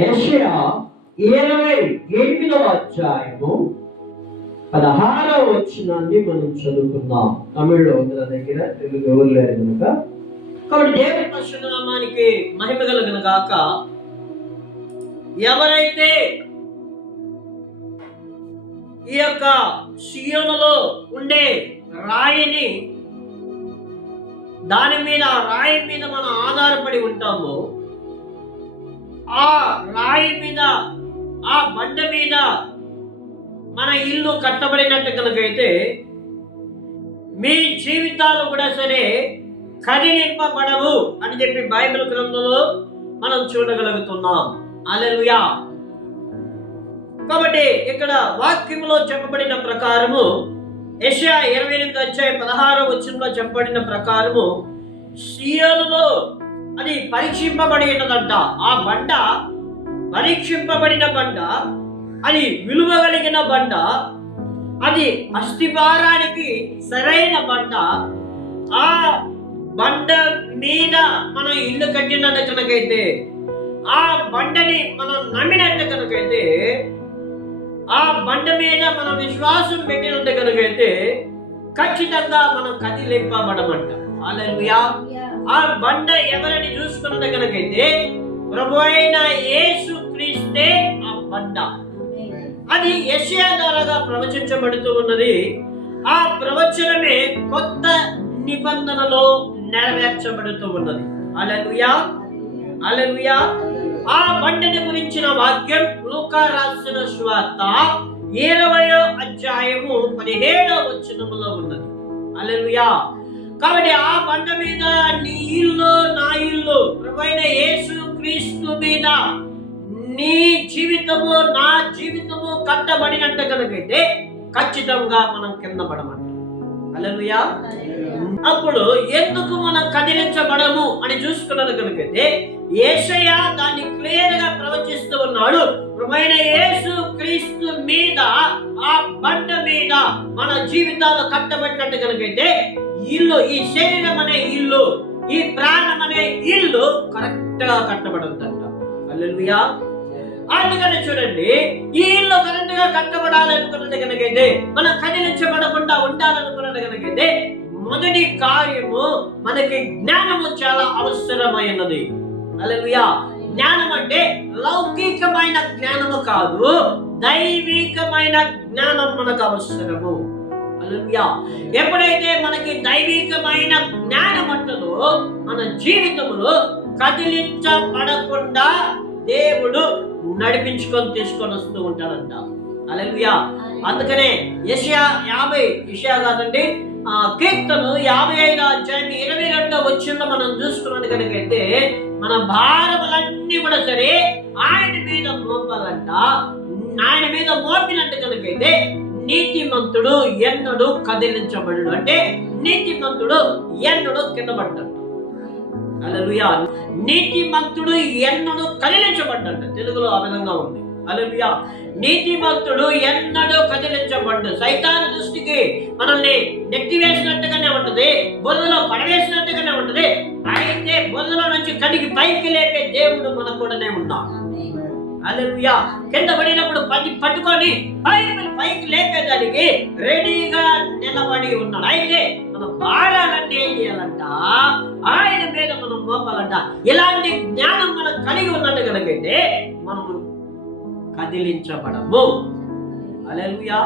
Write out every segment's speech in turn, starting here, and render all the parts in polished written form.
యెషయా 28వ అధ్యాయము 16వ వచనాన్ని మనం చదువుకుందాం. తమిళ్లో ఉన్న దగ్గర తెలుగు ఎవరు లేరు కనుక. కాబట్టి దేవుని పరిశుద్ధ నామానికి మహిమ కలుగును గాక. ఎవరైతే ఈ యొక్క సియోనులో ఉండే రాయిని, దాని మీద రాయి మీద మనం ఆధారపడి ఉంటాము, ఆ రాయి మీద, ఆ బండ మీద మన ఇల్లు కట్టబడినట్టు కనుకైతే మీ జీవితాలు కూడా సరే కదిలింపబడవు అని చెప్పి బైబిల్ గ్రంథంలో మనం చూడగలుగుతున్నాం. హల్లెలూయా. కాబట్టి ఇక్కడ వాక్యంలో చెప్పబడిన ప్రకారము, యెషయా 28వ అధ్యాయం 16వ వచనంలో చెప్పబడిన ప్రకారము, సియోనులో అది పరీక్షింపబడినదంట. ఆ బండ పరీక్షింపబడిన బండ, అది విలువ కలిగిన బండ, అది అస్థివారానికి సరైన బండ. ఆ బండ మీద మనం ఇల్లు కట్టినట్టు కనుకైతే, ఆ బండని మనం నమ్మినట్టు కనుకైతే, ఆ బండ మీద మనం విశ్వాసం పెట్టినట్టు కనుకైతే ఖచ్చితంగా మనం కదిలింపబడమంట. హల్లెలూయా. ఆ బండ ఎవరని చూసుకున్నట్టు కనుకైతే ప్రభు అయిన యేసు క్రీస్తే ఆ బండ. అది యెషయా ద్వారా ప్రవచించబడుతూ ఉన్నది. ఆ ప్రవచనమే కొత్త నిబంధనలో నెరవేర్చబడుతూ ఉన్నది. హల్లెలూయా, హల్లెలూయా. ఆ బండని గురించిన వాక్యం లూకా రాసిన సువార్త 20వ అధ్యాయము 17వ వచనములో ఉన్నది. హల్లెలూయా. కాబట్టి ఆ బండ మీద నీ ఇల్లు, నా ఇల్లు, ప్రభువైన యేసు క్రీస్తు మీద నీ జీవితము, నా జీవితము కట్టబడినట్టు కనుకైతే ఖచ్చితంగా మనం కింద పడమంట. హల్లెలూయా. అప్పుడు ఎందుకు మనం కదిలించబడము అని చూసుకున్నది కనుకైతే యెషయా దాన్ని క్లియర్ గా ప్రవచిస్తూ ఉన్నాడు. ప్రభువైన యేసు క్రీస్తు మీద, ఆ బండ మీద మన జీవితాలు కట్టబడినట్టు కనుకైతే ఇల్లు, ఈ శరీరం అనే ఇల్లు, ఈ ప్రాణం అనే ఇల్లు కరెక్ట్ గా కట్టబడుతుందంట. హల్లెలూయా. అందుకని చూడండి, ఈ ఇల్లు కరెక్ట్ గా కట్టబడాలనుకున్నది కనుకైతే, మనం కదిలించబడకుండా ఉండాలనుకున్నది కనుకైతే మొదటి కార్యము మనకి జ్ఞానము చాలా అవసరమైనది. హల్లెలూయా. జ్ఞానం అంటే లౌకికమైన జ్ఞానము కాదు, దైవికమైన జ్ఞానం మనకు అవసరము. హల్లెలూయా. ఎప్పుడైతే మనకి దైవికమైన జ్ఞానం ఉంటుందో మన జీవితంలో కదిలించబడకుండా దేవుడు నడిపించుకొని తీసుకొని వస్తూ ఉంటాడంట. హల్లెలూయా. అందుకనే యెషయా కాదండి, కీర్తన 55వ అధ్యాయం 22వ వచనంలో మనం చూసుకున్నది కనుకైతే మన భారములన్నీ కూడా సరే ఆయన మీద మోపాలంట. ఆయన మీద మోపినట్టు కనుకైతే నీతిమంతుడు ఎన్నడూ కదిలించబడు, అంటే నీతిమంతుడు ఎన్నడూ కింద పడ్డాడు. హల్లెలూయా. నీతిమంతుడు ఎన్నడూ కదిలించబడ్డాడు, తెలుగులో ఆ విధంగా ఉంది. హల్లెలూయా. నీతిమంతుడు ఎన్నడూ కదిలించబడ్డు. సైతాను దృష్టికి మనల్ని నెట్టివేసినట్టుగానే ఉంటది, బురదలో పడవేసినట్టుగానే ఉంటది. అయితే బురదలో నుంచి కడిగి పైకి లేపే దేవుడు మనకు కూడానే ఉన్నాడు. హల్లెలూయా. కింద పడినప్పుడు పట్టుకొని పైకి లేపేదానికి రెడీగా నిలబడి ఉన్నాడు. అయితే మన భారాలన్నీ ఏం చేయాలంట, ఆయన మీద మనం మోపాలంట. ఇలాంటి జ్ఞానం మనం కలిగి ఉన్నట్టు కనుకైతే మనం కదిలించబడము. హల్లెలూయా.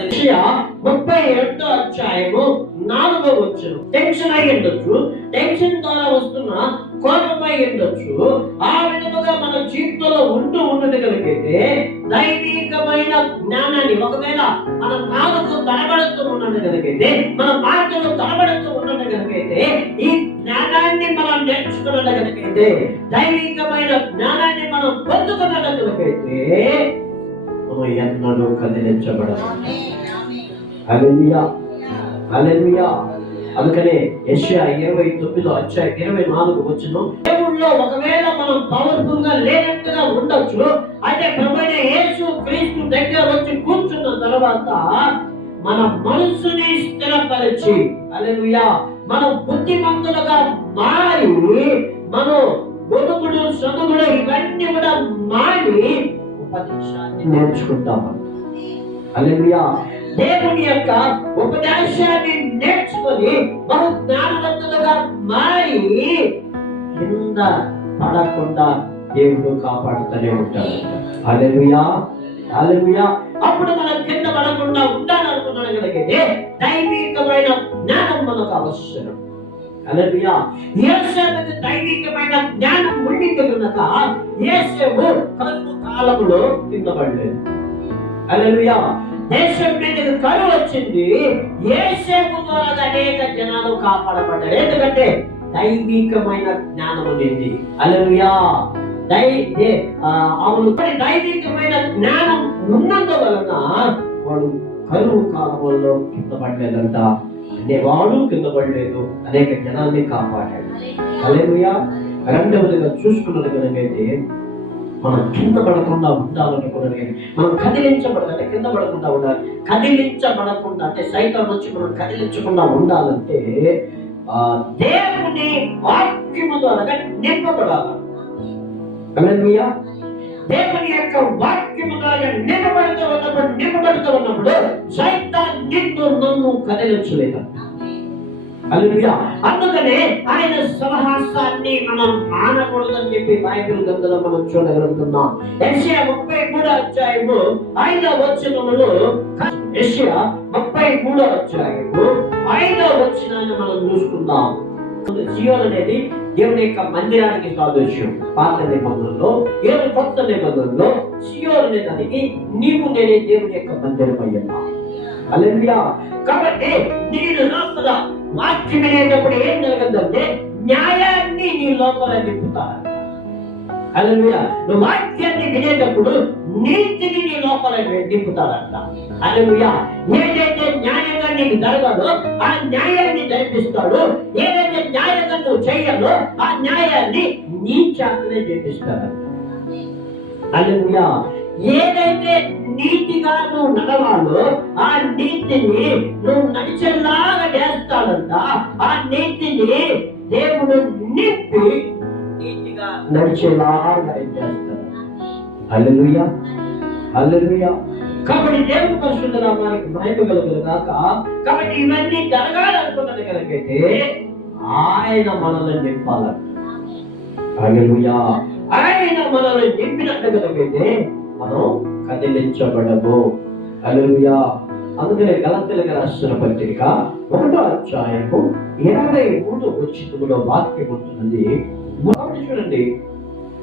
యెషయా 32వ అధ్యాయము 4వ వచనం. టెన్షన్ అయి ఉండొచ్చు, టెన్షన్ ద్వారా వస్తున్న కోపమై ఉండొచ్చు. ఆ విధముగా మన జీవితంలో ఉన్నది కనుకైతే దైవికమైన జ్ఞానాన్ని, ఒకవేళ మన నాలుగు తడబడుతూ ఉన్నది కనుకైతే, మన మాటలు తడబడుతూ ఉన్నది కనుకైతే, ఈ జ్ఞానాన్ని మనం నేర్చుకున్నది కనుకైతే, దైవికమైన జ్ఞానాన్ని మనం పొందుకున్నది కనుకైతే మనం ఎన్నడూ కదిలించబడము. హల్లెలూయా, హల్లెలూయా. అందుకనే యెషయా 29వ అధ్యాయం 24వ వచనం, దేవుళ్ళో ఒకవేళ మనం పవర్ఫుల్ గా లేనట్టుగా ఉండొచ్చు, అయితే ప్రభువైన యేసు క్రీస్తు దగ్గర వచ్చి కూర్చున్న తర్వాత మన మనసుని స్థిరపరిచి, హల్లెలూయా, మనం బుద్ధిమంతులుగా మారి మనం గొడుగుడు సొనుగుడు ఇవన్నీ కూడా మాని ఉపదేశాన్ని నేర్చుకుంటాము. హల్లెలూయా. దేవుని యొక్క ఉపదేశాన్ని నేర్చుకొని బహు జ్ఞానవంతులుగా మారి కింద పడకుండా దేవుడు కాపాడుతూనే ఉంటాడు. హల్లెలూయా, హల్లెలూయా. అప్పుడు మనం కింద పడకుండా ఉండాలనుకున్నగలిగితే దైవికమైన జ్ఞానం మనకు అవసరం. హల్లెలూయా. యేసేపుకి దైవికమైన జ్ఞానం ఉండింది కనుక యేసేపు కరువు కాలంలో కింద పడలేదు. హల్లెలూయా. దేశం మీదకి కరువు వచ్చింది, యేసేపు ద్వారా అనేక జనాలు కాపాడబడ్డారు. ఎందుకంటే దైవికమైన జ్ఞానం ఉంది. హల్లెలూయా. దైవికమైన జ్ఞానం ఉన్నందువలన వాడు కరువు కాలంలో కింద పడలేదంట. వాడు కింద పడలేదు, అనేక జనాల్ని కాపాడాడు. హల్లెలూయా. రెండవదిగా చూసుకున్నట్లయితే మనం కింద పడకుండా ఉండాలనుకున్నది, మనం కదిలించబడాలంటే కింద పడకుండా ఉండాలి. కదిలించబడకుండా అంటే సైతం వచ్చి మనం కదిలించకుండా ఉండాలంటే దేవుని వాక్యము ద్వారా నింపబడాలి. హల్లెలూయా. దేవుని యొక్క వాక్యము ద్వారా నింపబడుతూ ఉన్నప్పుడు సైతాన్ నిన్ను నన్ను కదిలించలేదు. హల్లెలూయా. అందుకనే ఆయన సహవాసాన్ని మనం మానకూడదని చెప్పి బైబిల్ గ్రంథంలో మనం చూడగలుగుతున్నాం. యెషయా 33వ అధ్యాయము 5వ వచనములో, యెషయా 33వ అధ్యాయము 5వ వచనాన్ని మనం చూసుకుందాం. సియోను అనేది దేవుని యొక్క మందిరానికి సాదృశ్యం. పాత నిబంధనలో, కొత్త నిబంధనలో సియోను అనే దానికి నీవు నేనే దేవుని యొక్క మందిరం అయ్యా. హల్లెలూయా. కాబట్టి నేను లోపల వాక్యం వినేటప్పుడు ఏం జరగదంటే న్యాయాన్ని నీ లోపల నింపుతాను. హల్లెలూయా. నువ్వు వాక్యాన్ని వినేటప్పుడు నీతిని నీ లోపల నింపుతాడంట. హల్లెలూయా. ఏదైతే న్యాయంగా నీకు జరగాలో ఆ న్యాయాన్ని జరిపిస్తాడు. ఏదైతే న్యాయంగా నువ్వు చెయ్యాలో ఆ న్యాయాన్ని నీ చేతనే జరిపిస్తాడంట. హల్లెలూయా. ఏదైతే నీతిగా నువ్వు నడవాలో ఆ నీతిని నువ్వు నడిచేలాగా చేస్తాడంట. ఆ నీతిని దేవుడు నింపి నీతిగా నడిచేలాగా చేస్తాడు. హల్లెలూయా, హల్లెలూయా. కాబట్టి దేవుని పరిశుద్ధ నామానికి మహిమ కలుగును గాక. కాబట్టి ఇవన్నీ జరగాలనుకున్నది కనుకైతే ఆయన మనల్ని నింపాలంట. హల్లెలూయా. ఆయన మనల్ని నింపినట్టు కనుకైతే మనం కదిలించబడము. హల్లెలూయా. అందుకనే గలతీయులకు రాసిన పత్రిక 1వ అధ్యాయము 23వ వచనంలో వాక్యం ఉంటున్నది. చూడండి,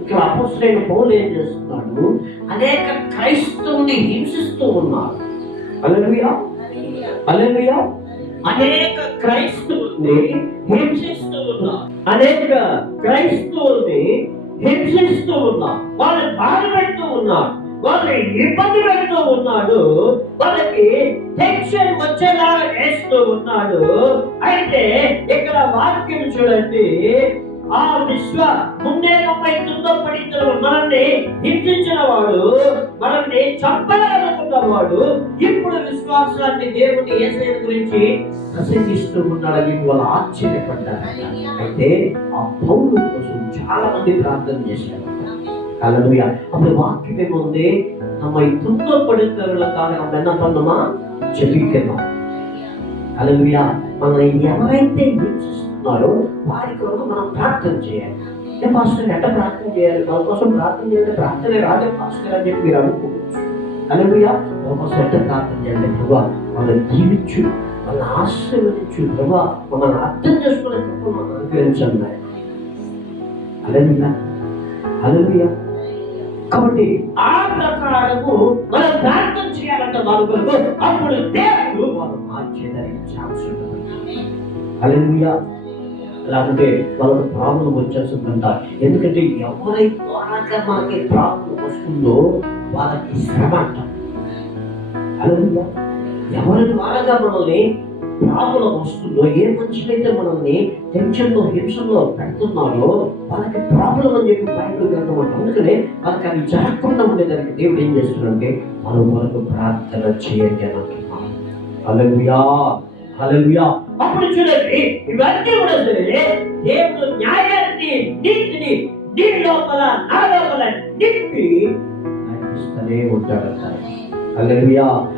ఇక్కడ అపోస్తలుడైన పౌలు ఏం చేస్తున్నాడు? అనేక క్రైస్తవుని హింసిస్తూ ఉన్నారు. హల్లెలూయా, హల్లెలూయా. అనేక క్రైస్తవుల్ని హింసిస్తూ ఉన్నారు. అనేక క్రైస్తవుల్ని హింసిస్తూ ఉన్నారు. వాళ్ళని బాధ పెడుతూ ఉన్నారు. వాళ్ళని ఇబ్బంది పెడుతూ ఉన్నాడు. వాళ్ళకి టెన్షన్ వచ్చేలాగా చేస్తూ ఉన్నాడు. అయితే ఇక్కడ వాక్యం చూడండి, ఆ ముందే పడిన మనల్ని హింసించిన వాడు, మనల్ని చంపాలనుకున్న వాడు ఇప్పుడు విశ్వాసాన్ని దేవుని యేసయ్య గురించి ప్రసంగిస్తూ ఉన్నాడని వాళ్ళు ఆశ్చర్యపడ్డారు. అయితే ఆ పౌలు కోసం చాలా మంది ప్రార్థన చేశారు. హల్లెలూయా. అప్పుడు వాక్యం ఏముంది? நம்மை துன்பப்படுத்துறவர்களுக்காக நம்ம என்ன பண்ணணுமா? ஜெபிக்கணும். హల్లెలూయా. మనల్ని ఎవరైతే హింసిస్తున్నారో వారి కొరకు మనం ప్రార్థన చేయాలి. ఏ పాస్టర్ ఎట్లా ప్రార్థన చేయాలి? వాళ్ళ కోసం ప్రార్థన చేయాలి. ప్రార్థన రాదే పాస్టర్ అని చెప్పి మీరు అనుకోవచ్చు. హల్లెలూయా. వాళ్ళ కోసం ఎట్లా ప్రార్థన చేయాలి? ప్రభువా వాళ్ళని దీవించు, వాళ్ళని ఆశీర్వదించు, ప్రభువా మమ్మల్ని అర్థం చేసుకునే తప్ప మనం అనుగ్రహించండి. హల్లెలూయా, హల్లెలూయా. కాబట్టి ఆ ప్రకారము మనం ప్రార్థన చేయాలంట వారి కొరకు. అప్పుడు దేవుడు వాళ్ళు మార్చేదానికి ఛాన్స్ ఉంటుంది. హల్లెలూయా. లేకుంటే వాళ్ళకి ప్రాబ్లం వచ్చేస్తుందంట. ఎందుకంటే ఎవరి ద్వారా మనకి ప్రాబ్లం వస్తుందో వాళ్ళకి శ్రమ అంట. హల్లెలూయా. ఎవరి ద్వారా మనల్ని ప్రాబ్లం వస్తుందో, ఏ మనుషులైతే మనల్ని టెన్షన్లో హింసలో పెడుతున్నారో వాళ్ళకి ప్రాబ్లం అని చెప్పి బైబిల్ గ్రంథం అంటాం. అందుకనే వాళ్ళకి అవి జరగకుండా ఉండేదానికి దేవుడు ఏం చేస్తున్నాడంటే మన వరకు ప్రార్థన చేయండి అని అంటున్నాం. హల్లెలూయా, హల్లెలూయా. అప్పుడు చూడండి, ఇవన్నీ కూడా సరే దేవుడు న్యాయాన్ని నీతిని నీ లోపల నా లోపల నింపి నడిపిస్తూనే ఉంటాడంట. హల్లెలూయా.